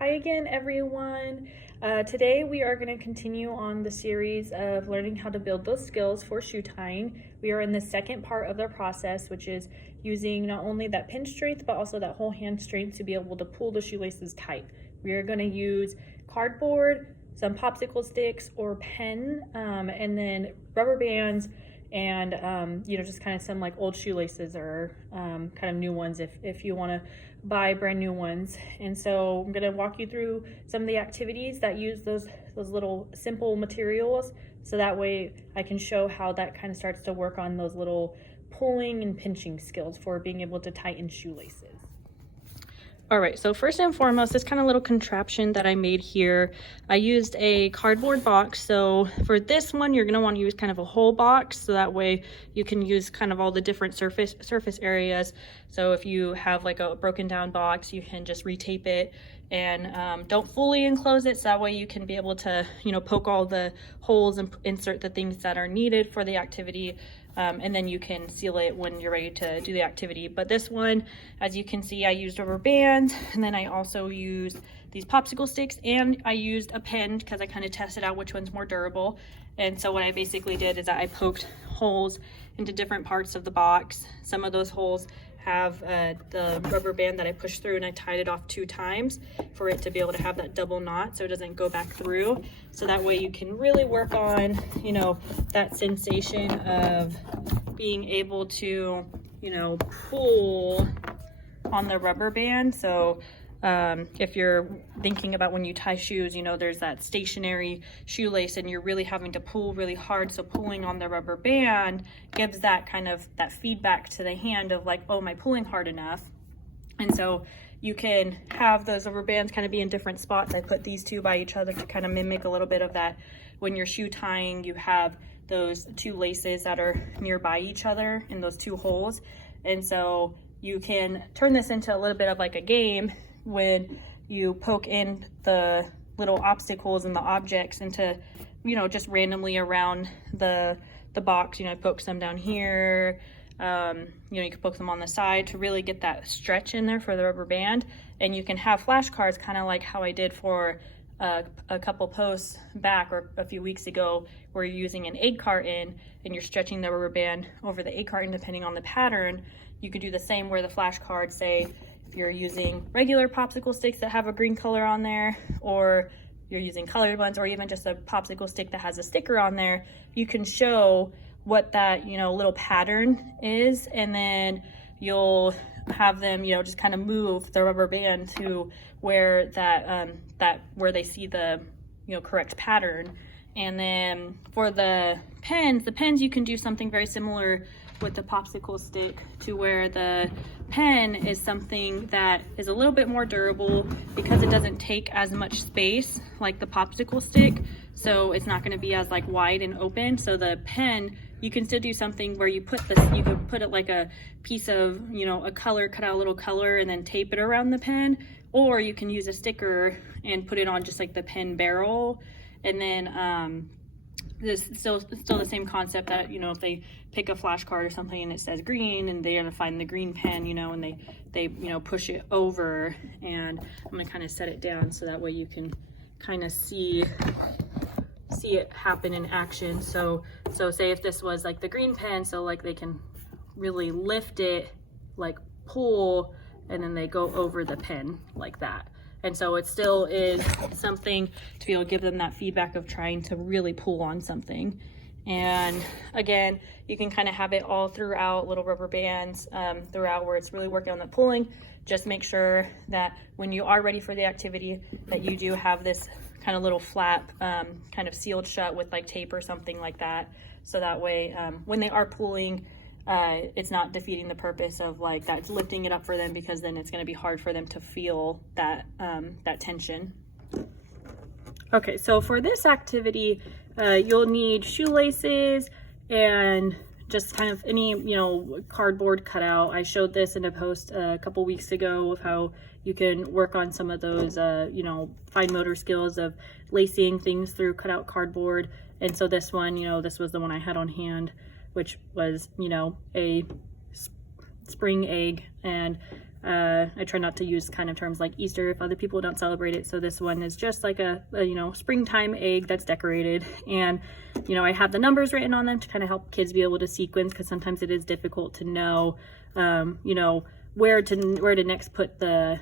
Hi again, everyone. Today we are going to continue on the series of learning how to build those skills for shoe tying. We are in the second part of the process, which is using not only that pinch strength, but also that whole hand strength to be able to pull the shoelaces tight. We are going to use cardboard, some popsicle sticks or pen, and then rubber bands and just kind of some like old shoelaces or kind of new ones if you want to buy brand new ones. And so I'm going to walk you through some of the activities that use those little simple materials, so that way I can show how that kind of starts to work on those little pulling and pinching skills for being able to tighten shoelaces. All right, so first and foremost, this kind of little contraption that I made here, I used a cardboard box. So for this one, you're gonna want to use kind of a whole box, so that way you can use kind of all the different surface areas. So if you have like a broken down box, you can just retape it and don't fully enclose it, so that way you can be able to, poke all the holes and insert the things that are needed for the activity. And then you can seal it when you're ready to do the activity. But this one, as you can see, I used rubber bands, and then I also used these popsicle sticks, and I used a pen because I kind of tested out which one's more durable. And so what I basically did is that I poked holes into different parts of the box. Some of those holes have the rubber band that I pushed through, and I tied it off 2 times for it to be able to have that double knot so it doesn't go back through. So that way you can really work on, that sensation of being able to, pull on the rubber band. So if you're thinking about when you tie shoes, there's that stationary shoelace and you're really having to pull really hard. So pulling on the rubber band gives that kind of that feedback to the hand of like, oh, am I pulling hard enough? And so you can have those rubber bands kind of be in different spots. I put these 2 by each other to kind of mimic a little bit of that. When you're shoe tying, you have those 2 laces that are nearby each other in those 2 holes. And so you can turn this into a little bit of like a game when you poke in the little obstacles and the objects into, just randomly around the box. I poke some down here. You can poke them on the side to really get that stretch in there for the rubber band. And you can have flashcards, kind of like how I did for a couple posts back or a few weeks ago, where you're using an egg carton and you're stretching the rubber band over the egg carton depending on the pattern. You could do the same where the flashcards say, if you're using regular popsicle sticks that have a green color on there, or you're using colored ones, or even just a popsicle stick that has a sticker on there, you can show what that, little pattern is, and then you'll have them, just kind of move the rubber band to where that, where they see the, correct pattern. And then for the pens, you can do something very similar with the popsicle stick, to where the pen is something that is a little bit more durable because it doesn't take as much space like the popsicle stick. So it's not going to be as like wide and open. So the pen, you can still do something where you put this, you could put it like a piece of, a color, cut out a little color and then tape it around the pen. Or you can use a sticker and put it on just like the pen barrel. And then this still the same concept that, if they pick a flashcard or something and it says green and they're gonna find the green pen, and they push it over, and I'm gonna kind of set it down so that way you can kind of see it happen in action. So say if this was like the green pen, so like they can really lift it, like pull, and then they go over the pen like that. And so it still is something to be able to give them that feedback of trying to really pull on something. And again, you can kind of have it all throughout, little rubber bands throughout, where it's really working on the pulling. Just make sure that when you are ready for the activity, that you do have this kind of little flap kind of sealed shut with like tape or something like that. So that way when they are pulling, it's not defeating the purpose of like that's lifting it up for them, because then it's going to be hard for them to feel that that tension. Okay, so for this activity, you'll need shoelaces and just kind of any, cardboard cutout. I showed this in a post a couple weeks ago of how you can work on some of those, fine motor skills of lacing things through cutout cardboard. And so this one, this was the one I had on hand, which was, a spring egg, and I try not to use kind of terms like Easter if other people don't celebrate it. So this one is just like a you know, springtime egg that's decorated. And, you know, I have the numbers written on them to kind of help kids be able to sequence, because sometimes it is difficult to know, you know, where to next put the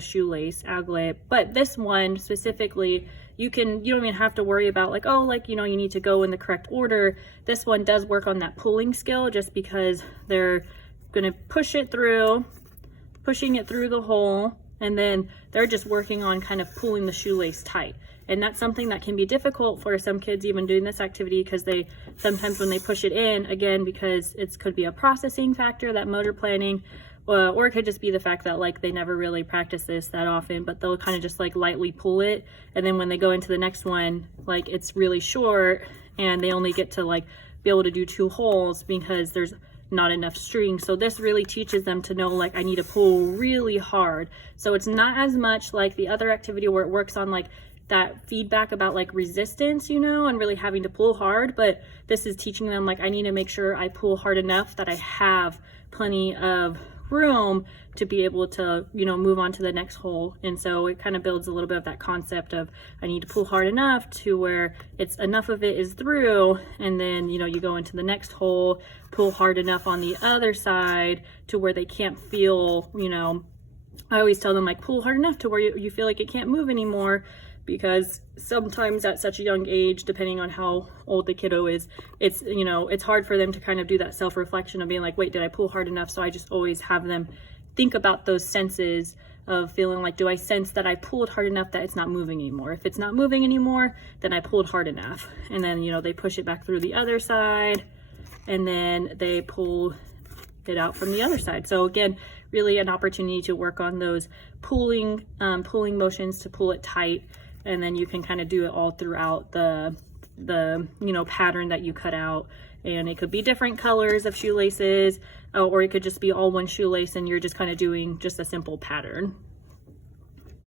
shoelace aglet. But this one specifically, you don't even have to worry about like, oh, like, you know, you need to go in the correct order. This one does work on that pulling skill, just because they're going to pushing it through the hole, and then they're just working on kind of pulling the shoelace tight. And that's something that can be difficult for some kids even doing this activity, because they sometimes when they push it in, again, because it could be a processing factor, that motor planning, or it could just be the fact that like they never really practice this that often, but they'll kind of just like lightly pull it, and then when they go into the next one, like it's really short and they only get to like be able to do 2 holes because there's not enough string. So this really teaches them to know, like, I need to pull really hard. So it's not as much like the other activity where it works on like that feedback about like resistance, you know, and really having to pull hard, but this is teaching them like I need to make sure I pull hard enough that I have plenty of room to be able to, you know, move on to the next hole. And so it kind of builds a little bit of that concept of I need to pull hard enough to where it's enough of it is through, and then, you know, you go into the next hole, pull hard enough on the other side to where they can't feel, you know, I always tell them like pull hard enough to where you feel like it can't move anymore, because sometimes at such a young age, depending on how old the kiddo is, it's, you know, it's hard for them to kind of do that self-reflection of being like, wait, did I pull hard enough? So I just always have them think about those senses of feeling like, do I sense that I pulled hard enough that it's not moving anymore? If it's not moving anymore, then I pulled hard enough. And then, you know, they push it back through the other side, and then they pull it out from the other side. So again, really an opportunity to work on those pulling motions to pull it tight. And then you can kind of do it all throughout the you know, pattern that you cut out. And it could be different colors of shoelaces, or it could just be all one shoelace and you're just kind of doing just a simple pattern.